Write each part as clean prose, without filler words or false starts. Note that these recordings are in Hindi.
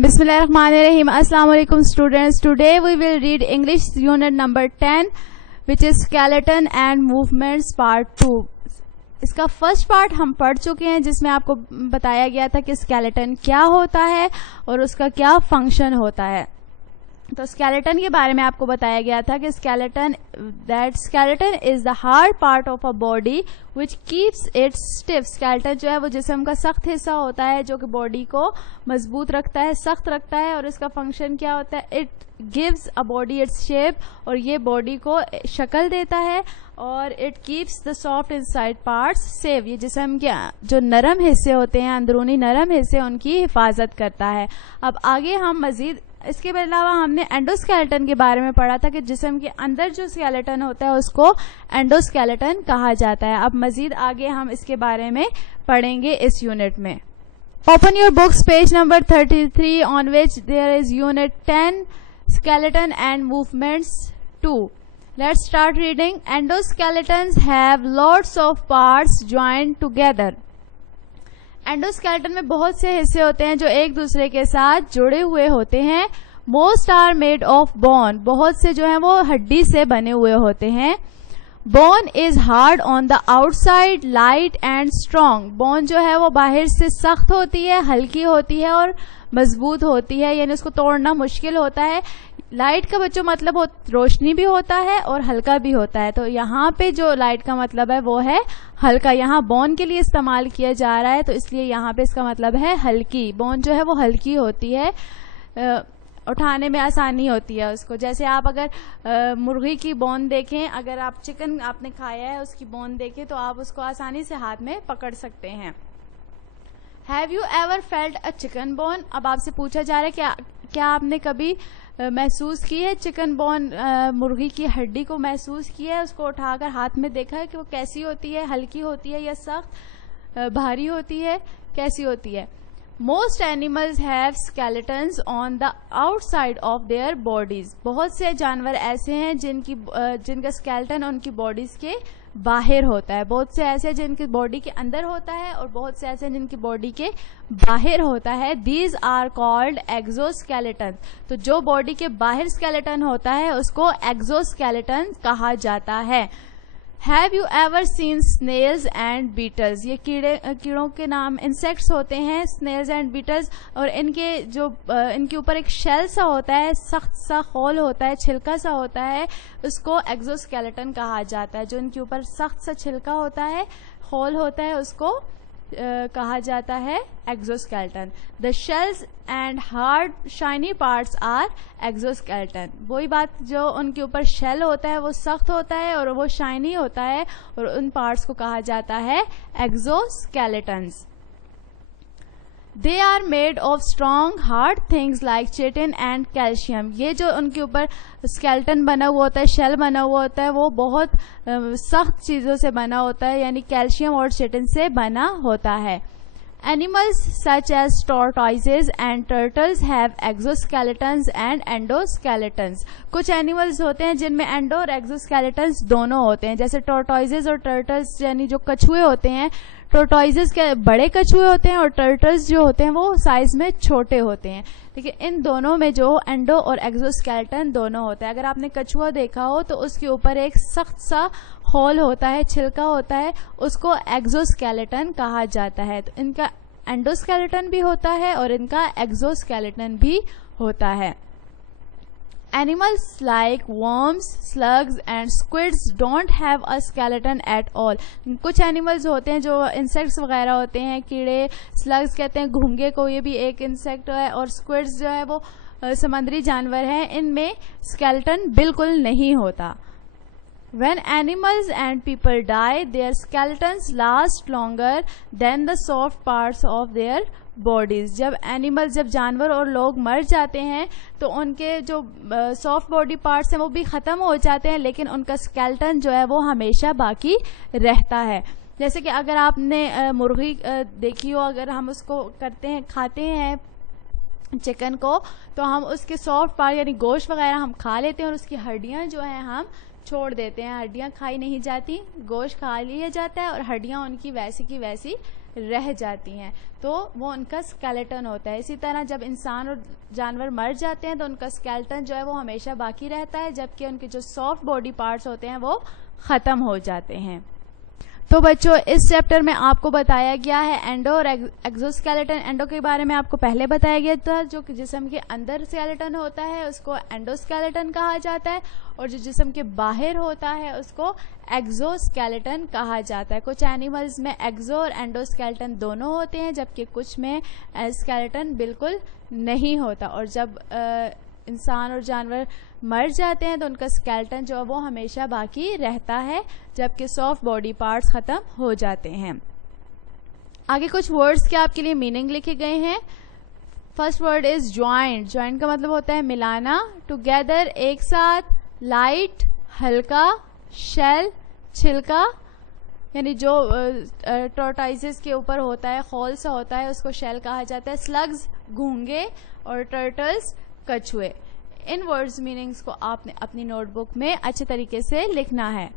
Bismillahirrahmanirrahim. Assalamu alaikum students. Today we will read English unit number 10 which is skeleton and movements part 2. इसका फर्स्ट पार्ट हम पढ़ चुके हैं जिसमें आपको बताया गया था कि स्केलेटन क्या होता है और उसका क्या फंक्शन होता है। तो स्केलेटन के बारे में आपको बताया गया था कि skeleton is the hard part of a body which keeps it stiff. Skeleton जो है वो जिस्म का सख्त हिस्सा होता है जो कि बॉडी को मजबूत रखता है, सख्त रखता है। और इसका फंक्शन क्या होता है? It gives a body its shape, और ये बॉडी को शक्ल देता है। और it keeps the soft inside parts safe, ये जिस्म के जो नरम हिस्से होते हैं, अंदरूनी नरम हिस्से, उनकी हिफाजत करता है। अब आगे हम मजीद इसके अलावा हमने एंडोस्केलेटन के बारे में पढ़ा था कि जिस्म के अंदर जो स्केलेटन होता है उसको एंडोस्केलेटन कहा जाता है। अब मजीद आगे हम इसके बारे में पढ़ेंगे इस यूनिट में। Open your books page number 33 on which there is unit 10 skeleton and movements 2. Let's start reading. Endoskeletons have lots of parts joined together. Endoskeleton में बहुत से हिस्से होते हैं जो एक दूसरे के साथ जुड़े हुए होते हैं। Most are made of bone, बहुत से जो हैं वो हड्डी से बने हुए होते हैं। Bone is hard on the outside, light and strong. Bone जो है वो बाहर से सख्त होती है, हल्की होती है और मजबूत होती है, यानी उसको तोड़ना मुश्किल होता है। लाइट का बच्चों मतलब रोशनी भी होता है और हल्का भी होता है। तो यहाँ पे जो लाइट का मतलब है वो है हल्का, यहाँ बोन के लिए इस्तेमाल किया जा रहा है तो इसलिए यहाँ पे इसका मतलब है हल्की। बोन जो है वो हल्की होती है, उठाने में आसानी होती है उसको। जैसे आप अगर मुर्गी की बोन देखें, अगर आप चिकन आपने खाया है उसकी बोन देखें तो आप उसको आसानी से हाथ में पकड़ सकते हैं। Have you ever felt a chicken bone? अब आपसे पूछा जा रहा है क्या आपने कभी महसूस की है चिकन बोन, मुर्गी की हड्डी को महसूस किया है, उसको उठाकर हाथ में देखा है कि वो कैसी होती है, हल्की होती है या सख्त, भारी होती है, कैसी होती है? Most animals have skeletons on the outside of their bodies. बहुत से जानवर ऐसे हैं जिनका स्केलेटन उनकी बॉडीज के बाहर होता है। बहुत से ऐसे जिनकी बॉडी के अंदर होता है और बहुत से ऐसे जिनकी बॉडी के बाहर होता है। These are called exoskeleton. तो जो बॉडी के बाहर स्केलेटन होता है उसको एक्सोस्केलेटन कहा जाता है। Have you ever seen snails and beetles? ये कीड़ों के नाम, इंसेक्ट्स होते हैं स्नेल्स एंड बीटल्स। और इनके ऊपर एक शेल सा होता है, सख्त सा खोल होता है, छिलका सा होता है, उसको एक्सोस्केलेटन कहा जाता है। जो इनके ऊपर सख्त सा छिलका होता है, खोल होता है, उसको कहा जाता है exoskeleton. The shells and hard shiny parts are exoskeleton. वही बात, जो उनके ऊपर शेल होता है वो सख्त होता है और वो शाइनी होता है और उन पार्ट्स को कहा जाता है exoskeletons. They are made of strong hard things like chitin and calcium. ये जो उनके ऊपर स्केलेटन बना हुआ होता है, शेल बना हुआ होता है, वो बहुत सख्त चीजों से बना होता है, यानी कैल्शियम और चिटिन से बना होता है। Animals such as tortoises and turtles have exoskeletons and endoskeletons. कुछ एनिमल्स होते हैं जिनमें एंडो और एक्सोस्केलेटन्स दोनों होते हैं। जैसे टोर्टोइजेस और टर्टल्स, यानी जो कछुए होते हैं, टोर्टोइजेस के बड़े कछुए होते हैं और टर्टल्स जो होते हैं वो साइज में छोटे होते हैं। देखिए इन दोनों में जो एंडो और एक्सोस्केलेटन दोनों होते हैं। अगर आपने कछुआ देखा हो तो उसके ऊपर एक सख्त सा खोल होता है, छिलका होता है, उसको एक्सोस्केलेटन कहा जाता है। तो इनका एंडोस्केलेटन भी होता है और इनका एक्सोस्केलेटन भी होता है। Animals like worms, slugs and squids don't have a skeleton at all. कुछ एनिमल्स होते हैं जो इंसेक्ट्स वगैरह होते हैं, कीड़े, स्लग्स कहते हैं घोंगे को, ये भी एक इंसेक्ट है, और स्क्विड्स जो है वो समुद्री जानवर हैं, इनमें स्केलेटन बिल्कुल नहीं होता। When animals and people die, their skeletons last longer than the soft parts of their bodies. जब जानवर और लोग मर जाते हैं तो उनके जो सॉफ्ट बॉडी पार्ट्स हैं वो भी खत्म हो जाते हैं, लेकिन उनका स्केलेटन जो है वो हमेशा बाकी रहता है। जैसे कि अगर आपने मुर्गी देखी हो, अगर हम उसको खाते हैं चिकन को, तो हम उसके सॉफ्ट पार्ट यानी गोश्त वगैरह हम खा लेते हैं और उसकी हड्डियां जो हैं हम छोड़ देते हैं। हड्डियां खाई नहीं जाती, गोश्त खा लिया जाता है और हड्डियां उनकी वैसी की वैसी रह जाती हैं, तो वो उनका स्केलेटन होता है। इसी तरह जब इंसान और जानवर मर जाते हैं तो उनका स्केलेटन जो है वो हमेशा बाकी रहता है, जबकि उनके जो सॉफ्ट बॉडी पार्ट्स होते हैं वो ख़त्म हो जाते हैं। तो बच्चों, इस चैप्टर में आपको बताया गया है एंडो और एक्सोस्केलेटन। एंडो के बारे में आपको पहले बताया गया था, जो कि जिस्म के अंदर स्केलेटन होता है उसको एंडोस्केलेटन कहा जाता है, और जो जिस्म के बाहर होता है उसको एक्सोस्केलेटन कहा जाता है। कुछ एनिमल्स में एक्सो और एंडोस्केलेटन दोनों होते हैं, जबकि कुछ में स्केलेटन बिल्कुल नहीं होता। और जब इंसान और जानवर मर जाते हैं तो उनका स्केलेटन जो है वो हमेशा बाकी रहता है, जबकि सॉफ्ट बॉडी पार्ट्स खत्म हो जाते हैं। आगे कुछ वर्ड्स के आपके लिए मीनिंग लिखे गए हैं। First word is joint. Joint का मतलब होता है मिलाना, टुगेदर एक साथ, लाइट हल्का, शेल छिलका, यानी जो टॉर्टोइजेस के ऊपर होता है, खोल सा होता है, उसको शेल कहा जाता है। स्लग्स घोंगे और टर्टल्स कछुए। इन वर्ड्स मीनिंग्स को आपने अपनी नोटबुक में अच्छे तरीके से लिखना है।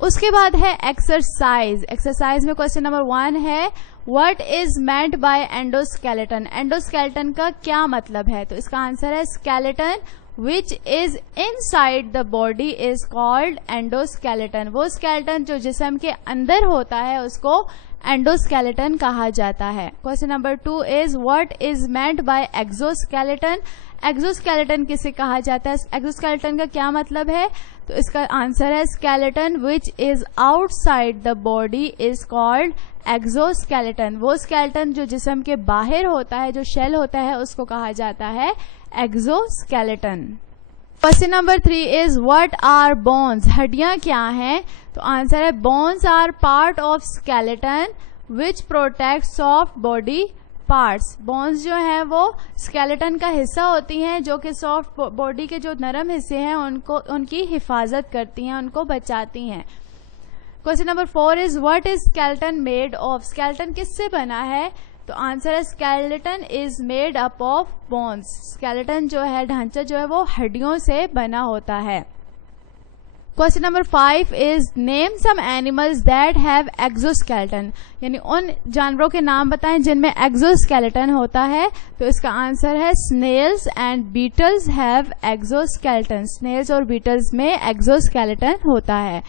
उसके बाद है एक्सरसाइज। एक्सरसाइज में क्वेश्चन नंबर 1 है what is meant by endoskeleton. Endoskeleton का क्या मतलब है? तो इसका आंसर है skeleton which is inside the body is called endoskeleton. वो स्केलेटन जो जिस्म के अंदर होता है उसको एंडोस्केलेटन कहा जाता है। Question number 2 is what is meant by exoskeleton. Exoskeleton किसे कहा जाता है? एक्सोस्केलेटन का क्या मतलब है? तो इसका आंसर है skeleton which is outside the body is called exoskeleton. वो स्केलेटन जो जिस्म के बाहर होता है, जो शेल होता है, उसको कहा जाता है exoskeleton. Question number 3 is what are bones. हड्डियां क्या हैं? तो आंसर है bones are part of skeleton which protect soft body parts. Bones जो है वो स्केलेटन का हिस्सा होती हैं, जो कि सॉफ्ट बॉडी के जो नरम हिस्से हैं उनकी हिफाजत करती हैं, उनको बचाती हैं। Question number 4 is what is skeleton made of. Skeleton किससे बना है? तो आंसर है skeleton is made up of bones. Skeleton जो है, ढांचा जो है वो हड्डियों से बना होता है। Question number 5 is name some animals that have exoskeleton. यानी उन जानवरों के नाम बताएं जिनमें एक्सोस्केलेटन होता है। तो इसका आंसर है snails and beetles have exoskeleton. Snails और बीटल्स में एक्सोस्केलेटन होता है।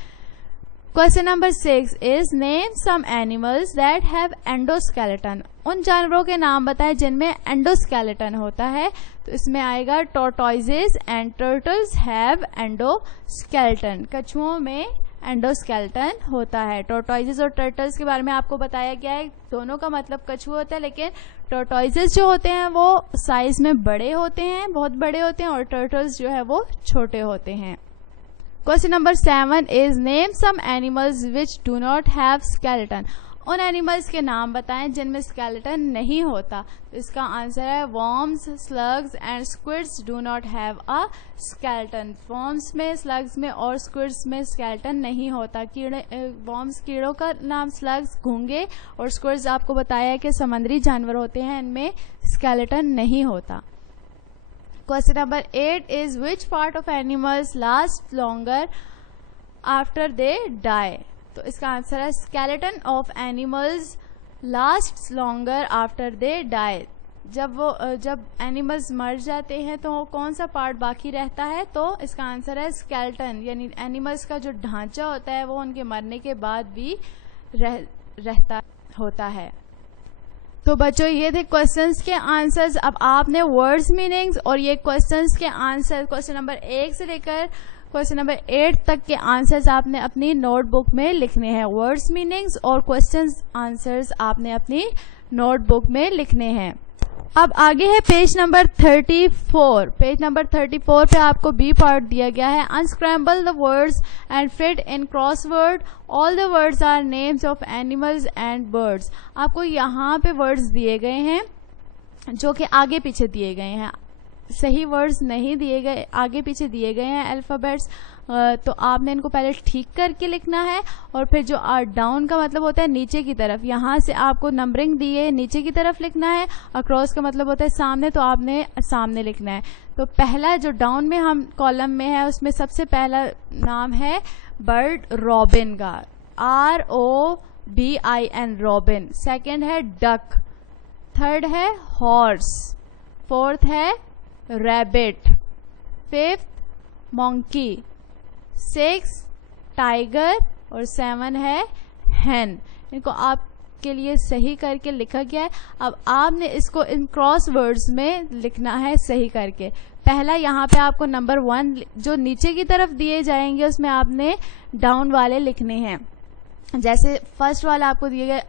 Question number 6 is name some animals that have endoskeleton. उन जानवरों के नाम बताएं जिनमें एंडोस्केलेटन होता है। तो इसमें आएगा टॉर्टोइजेस एंड टर्टल्स हैव एंडोस्केलेटन। कछुओं में एंडोस्केलेटन होता है। टॉर्टोइजेस और टर्टल्स के बारे में आपको बताया गया है, दोनों का मतलब कछुआ होता है, लेकिन टॉर्टोइजेस जो होते हैं वो साइज में बड़े होते हैं, बहुत बड़े होते हैं, और टर्टल्स जो है वो छोटे होते हैं। Question number 7 is name some animals which do not have skeleton. उन एनिमल्स के नाम बताएं जिनमें स्केलेटन नहीं होता। तो इसका आंसर है worms, slugs and squids do not have a skeleton. Worms में, स्लग्स में और स्क्विड्स में स्केलेटन नहीं होता। कीड़े, वर्म्स कीड़ों का नाम, स्लग्स घोंगे, और स्क्विड्स आपको बताया है कि समुद्री जानवर होते हैं, इनमें स्केलेटन नहीं होता। Question number 8 is which part of animals last longer after they die. तो इसका आंसर है skeleton of animals last longer after they die. जब एनिमल्स मर जाते हैं तो कौन सा पार्ट बाकी रहता है? तो इसका आंसर है स्केलेटन, यानी एनिमल्स का जो ढांचा होता है वो उनके मरने के बाद भी रहता होता है। तो बच्चों, ये थे क्वेश्चंस के आंसर्स। अब आपने वर्ड्स मीनिंग्स और ये क्वेश्चंस के आंसर, क्वेश्चन नंबर 1 से लेकर क्वेश्चन नंबर 8 तक के आंसर्स आपने अपनी नोटबुक में लिखने हैं। वर्ड्स मीनिंग्स और क्वेश्चंस आंसर्स आपने अपनी नोटबुक में लिखने हैं। अब आगे है पेज नंबर 34। पेज नंबर 34 पे आपको बी पार्ट दिया गया है। Unscramble the words and fit in crossword. All the words are names of animals and birds. आपको यहाँ पे वर्ड्स दिए गए हैं जो कि आगे पीछे दिए गए हैं, सही वर्ड्स नहीं दिए गए, आगे पीछे दिए गए हैं अल्फाबेट्स। तो आपने इनको पहले ठीक करके लिखना है, और फिर जो डाउन का मतलब होता है नीचे की तरफ, यहाँ से आपको नंबरिंग दी है, नीचे की तरफ लिखना है। अक्रॉस का मतलब होता है सामने, तो आपने सामने लिखना है। तो पहला जो डाउन में हम कॉलम में है उसमें सबसे पहला नाम है बर्ड रॉबिन का, BIN रॉबिन, सेकंड है डक, थर्ड है हॉर्स, फोर्थ है rabbit, fifth monkey, six tiger और सेवन है हैन। इनको आपके लिए सही करके लिखा गया है। अब आपने इसको इन क्रॉस वर्ड्स में लिखना है सही करके। पहला यहाँ पे आपको नंबर 1 जो नीचे की तरफ दिए जाएंगे उसमें आपने डाउन वाले लिखने हैं। जैसे फर्स्ट वाला आपको दिए गए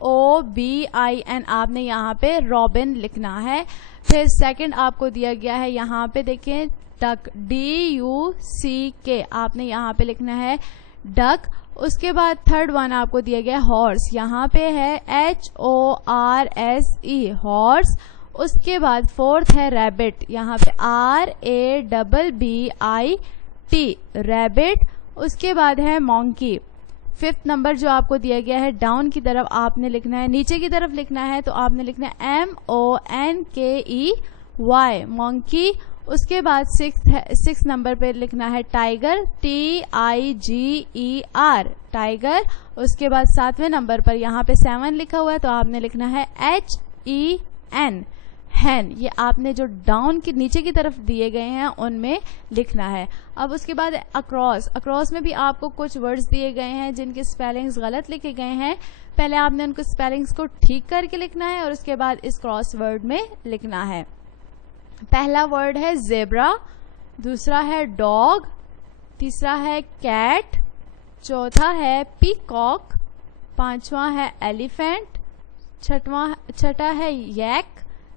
ROBIN, आपने यहाँ पे रॉबिन लिखना है। फिर सेकंड आपको दिया गया है यहाँ पे देखिए डक, DUCK, आपने यहाँ पे लिखना है डक। उसके बाद थर्ड वन आपको दिया गया हॉर्स, यहाँ पे है HORSE हॉर्स। उसके बाद फोर्थ है रैबिट, यहाँ पे RABBIT रैबिट। उसके बाद है मॉन्की। फिफ्थ नंबर जो आपको दिया गया है डाउन की तरफ आपने लिखना है, नीचे की तरफ लिखना है तो आपने लिखना है MONKEY मॉन्की। उसके बाद सिक्स नंबर पे लिखना है टाइगर, TIGER टाइगर। उसके बाद 7वें नंबर पर यहाँ पे 7 लिखा हुआ है तो आपने लिखना है HEN हैन। ये आपने जो डाउन की नीचे की तरफ दिए गए हैं उनमें लिखना है। अब उसके बाद अक्रॉस, अक्रॉस में भी आपको कुछ वर्ड्स दिए गए हैं जिनके स्पेलिंग्स गलत लिखे गए हैं। पहले आपने उनको स्पेलिंग्स को ठीक करके लिखना है और उसके बाद इस क्रॉस वर्ड में लिखना है। पहला वर्ड है जेब्रा, दूसरा है डॉग, तीसरा है कैट, चौथा है पीकॉक, पांचवा है एलिफेंट, छठा है यैक,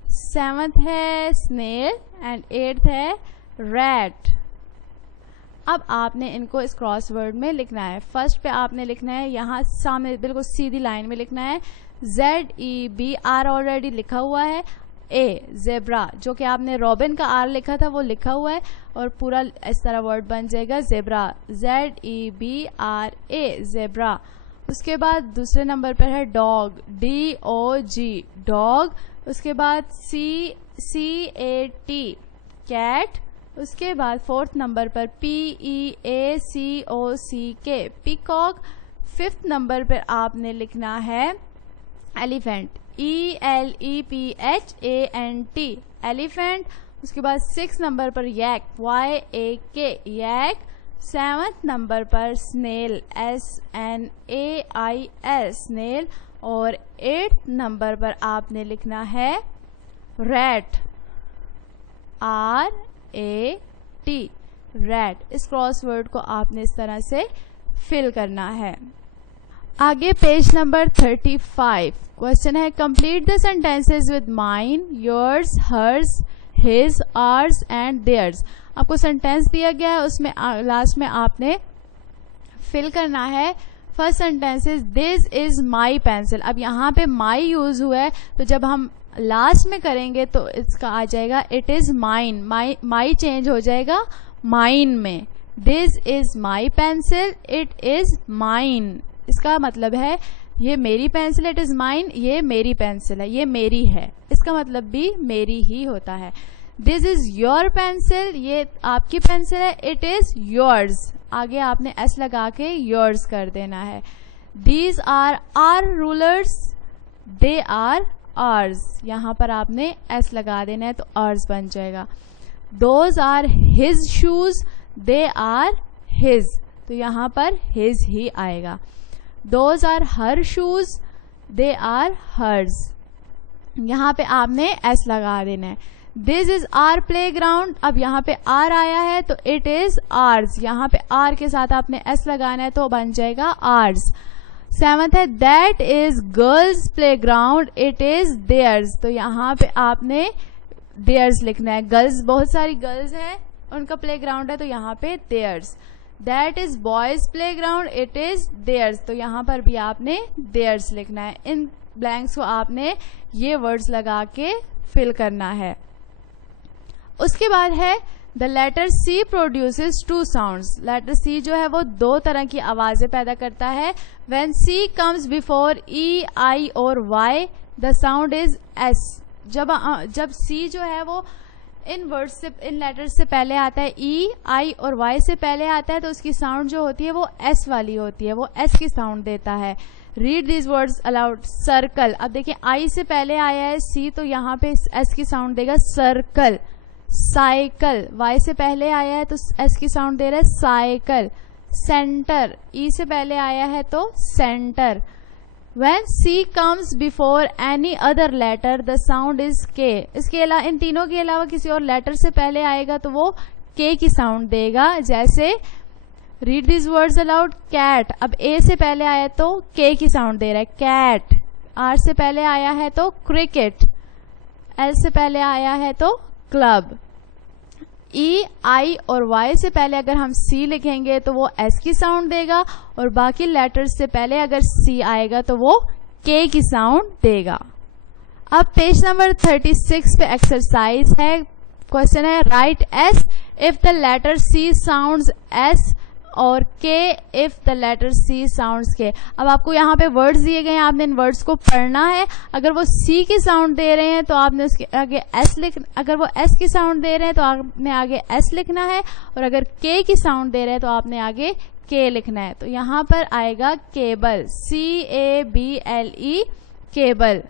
सेवंथ है स्नेल एंड एट्थ है रैट। अब आपने इनको इस क्रॉस वर्ड में लिखना है। फर्स्ट पे आपने लिखना है यहाँ सामने बिल्कुल सीधी लाइन में लिखना है ZEBR ऑलरेडी लिखा हुआ है। ए जेब्रा, जो कि आपने रॉबिन का R लिखा था वो लिखा हुआ है और पूरा इस तरह वर्ड बन जाएगा जेब्रा, ZEBRA जेब्रा। उसके बाद दूसरे नंबर पर है डॉग, DOG डॉग। उसके बाद CAT कैट। उसके बाद फोर्थ नंबर पर PEACOCK पीकॉक। फिफ्थ नंबर पर आपने लिखना है एलिफेंट, ELEPHANT एलिफेंट। उसके बाद 6 नंबर पर yak, YAK yak. 7th number पर स्नेल, SNAIL स्नेल। और 8th नंबर पर आपने लिखना है रैट, RAT रैट। इस क्रॉस वर्ड को आपने इस तरह से फिल करना है। आगे पेज नंबर 35 क्वेश्चन है complete the sentences with mine, yours, hers, his, ours and theirs. आपको सेंटेंस दिया गया है उसमें लास्ट में आपने फिल करना है। First sentence is this is my pencil. अब यहाँ पे माई यूज हुआ है तो जब हम लास्ट में करेंगे तो इसका आ जाएगा it is mine, my change हो जाएगा माइन में। This is my pencil, it is mine. इसका मतलब है ये मेरी पेंसिल, इट इज माइन, ये मेरी पेंसिल है, ये मेरी है, इसका मतलब भी मेरी ही होता है। दिस इज योर पेंसिल, ये आपकी पेंसिल है, इट इज योर्स। आगे आपने एस लगा के योर्स कर देना है। These are our rulers, they are ours. यहाँ पर आपने एस लगा देना है तो आर्स बन जाएगा। Those are his shoes, they are his, तो यहाँ पर हिज ही आएगा। Those are her shoes, they are hers. यहाँ पे आपने एस लगा देना है। This is our playground. अब यहाँ पे आर आया है तो इट इज आर्स, यहाँ पे आर के साथ आपने एस लगाना है तो बन जाएगा आर्स। 7th है that is girls playground, it is theirs. तो यहाँ पे आपने देयर्स लिखना है। गर्ल्स, बहुत सारी गर्ल्स हैं, उनका प्ले ग्राउंड है तो यहाँ पे theirs. That is boys playground, it is theirs. तो यहाँ पर भी आपने देयर्स लिखना है। इन ब्लैंक्स को आपने ये वर्ड्स लगा के फिल करना है। उसके बाद है the letter C produces 2 sounds. Letter C जो है वो 2 तरह की आवाजें पैदा करता है। व्हेन सी कम्स बिफोर ई, आई और why the sound is S. जब सी जो है वो इन वर्ड्स से, इन लेटर्स से पहले आता है, ई, आई और वाई से पहले आता है तो उसकी साउंड जो होती है वो एस वाली होती है, वो एस की साउंड देता है। Read these words allowed. Circle, अब देखिए आई से पहले आया है सी, तो यहाँ पे एस की साउंड देगा सर्कल. साइकिल, वाई से पहले आया है तो एस की साउंड दे रहा है साइकिल. सेंटर, ई से पहले आया है तो centre. When C comes before any other letter, the sound is K. इसके अलावा, इन तीनों के अलावा किसी और लेटर से पहले आएगा तो वो K की साउंड देगा. जैसे read this words aloud. Cat, अब A से पहले आया तो K की साउंड दे रहा है कैट. R से पहले आया है तो क्रिकेट. L से पहले आया है तो क्लब. E, I और Y से पहले अगर हम C लिखेंगे तो वो S की साउंड देगा, और बाकी लेटर्स से पहले अगर C आएगा तो वो K की साउंड देगा. अब पेज नंबर 36 पे एक्सरसाइज है. क्वेश्चन है write S if the letter C sounds S और K if the letter C sounds K. अब आपको यहाँ पे वर्ड्स दिए गए हैं, आपने इन वर्ड्स को पढ़ना है. अगर वो C की साउंड दे रहे हैं तो आपने उसके आगे S अगर वो S की साउंड दे रहे हैं तो आपने आगे S लिखना है, और अगर K की साउंड दे रहे हैं तो आपने आगे K लिखना है. तो यहाँ पर आएगा केबल, CABLE केबल,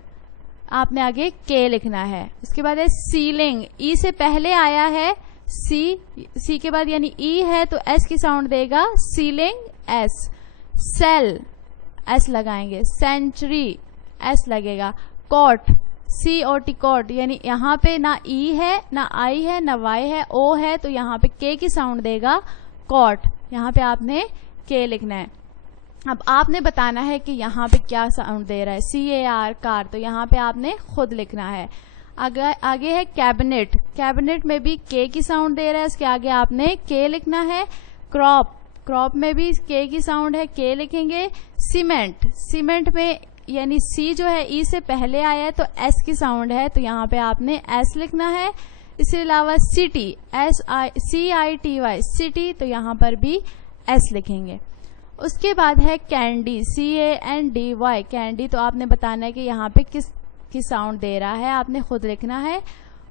आपने आगे K लिखना है. उसके बाद है सीलिंग, E से पहले आया है C के बाद यानी E है तो S की साउंड देगा सीलिंग S. सेल, S लगाएंगे. सेंचुरी, S लगेगा. कॉट, COT कॉट, यानी यहाँ पे ना E है ना I है ना Y है, O है, तो यहाँ पे K की साउंड देगा कॉट. यहाँ पे आपने K लिखना है. अब आपने बताना है कि यहाँ पे क्या साउंड दे रहा है. CAR कार, तो यहाँ पे आपने खुद लिखना है. आगे है कैबिनेट, कैबिनेट में भी K की साउंड दे रहा है, उसके आगे आपने K लिखना है. क्रॉप, क्रॉप में भी K की साउंड है, K लिखेंगे. सीमेंट, सीमेंट में यानी C जो है E से पहले आया है तो S की साउंड है, तो यहाँ पे आपने S लिखना है. इसके अलावा सिटी, CITY सिटी, तो यहाँ पर भी S लिखेंगे. उसके बाद है कैंडी, CANDY कैंडी, तो आपने बताना है कि यहाँ पे किस की साउंड दे रहा है, आपने खुद लिखना है.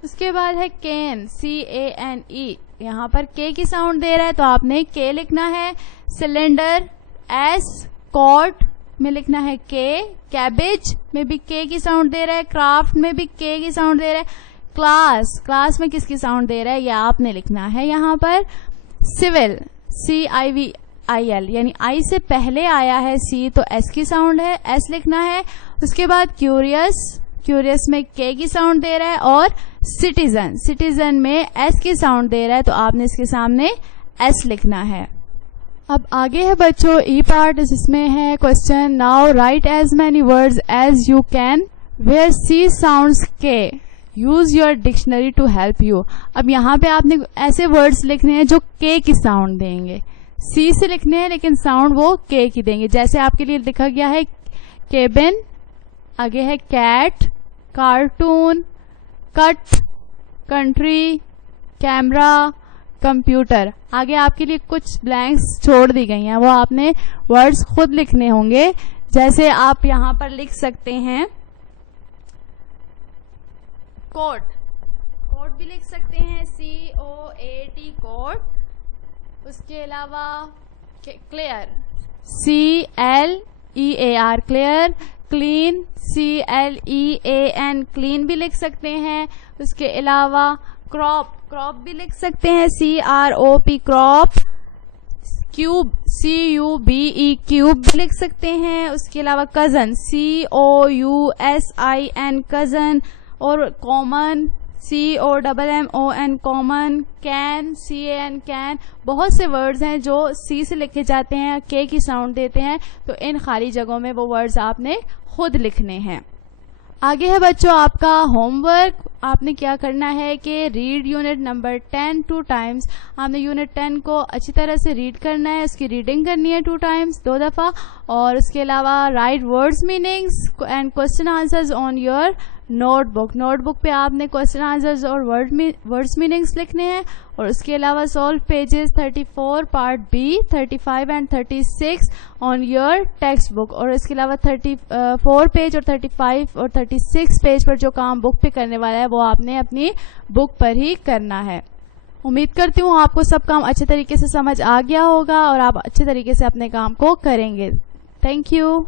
उसके बाद है केन, CANE, यहाँ पर K की साउंड दे रहा है तो आपने K लिखना है. Cylinder, S. कॉट में लिखना है K. कैबेज में भी K की साउंड दे रहा है. क्राफ्ट में भी K की साउंड दे रहा है. क्लास, क्लास में किसकी साउंड दे रहा है, यह आपने लिखना है यहाँ पर. सिविल, CIVIL, यानी I से पहले आया है C तो S की साउंड है, S लिखना है. उसके बाद क्यूरियस, क्यूरियस में K की साउंड दे रहा है. और सिटीजन, सिटीजन में S की साउंड दे रहा है तो आपने इसके सामने S लिखना है. अब आगे है बच्चों ई पार्ट, जिसमें है question now write as many words as you can where C sounds K. Use your dictionary to help you. अब यहाँ पे आपने ऐसे वर्ड्स लिखने हैं जो K की साउंड देंगे. C से लिखने हैं लेकिन साउंड वो K की देंगे. जैसे आपके लिए लिखा गया है केबिन, आगे है cat, cartoon, cut, country, camera, computer. आगे आपके लिए कुछ ब्लैंक्स छोड़ दी गई हैं, वो आपने वर्ड्स खुद लिखने होंगे. जैसे आप यहाँ पर लिख सकते हैं कोट, कोट भी लिख सकते हैं, COAT कोट. उसके अलावा clear, CLEAR clear. Clean, CLEAN clean भी लिख सकते हैं. उसके अलावा क्रॉप, क्रॉप भी लिख सकते हैं, CROP crop. Cube, CUBE cube भी लिख सकते हैं. उसके अलावा कजन, COUSIN कजन. और common, COMMON common. Can, CAN can. बहुत से वर्ड्स हैं जो C से लिखे जाते हैं, K की साउंड देते हैं, तो इन खाली जगहों में वो वर्ड्स आपने खुद लिखने हैं. आगे है बच्चों आपका होमवर्क. आपने क्या करना है कि रीड यूनिट नंबर 10 2 टाइम्स. आपने यूनिट 10 को अच्छी तरह से रीड करना है, उसकी रीडिंग करनी है 2 टाइम्स, 2 दफा. और उसके अलावा write words meanings and question answers on your notebook. Notebook पे आपने क्वेश्चन आंसर्स और वर्ड्स मीनिंग्स लिखने हैं. और उसके अलावा solve pages 34 part B, 35 and 36 on your textbook. और इसके अलावा 34 पेज और 35 और 36 पेज पर जो काम बुक पे करने वाला है वो आपने अपनी बुक पर ही करना है. उम्मीद करती हूँ आपको सब काम अच्छे तरीके से समझ आ गया होगा और आप अच्छे तरीके से अपने काम को करेंगे. Thank you.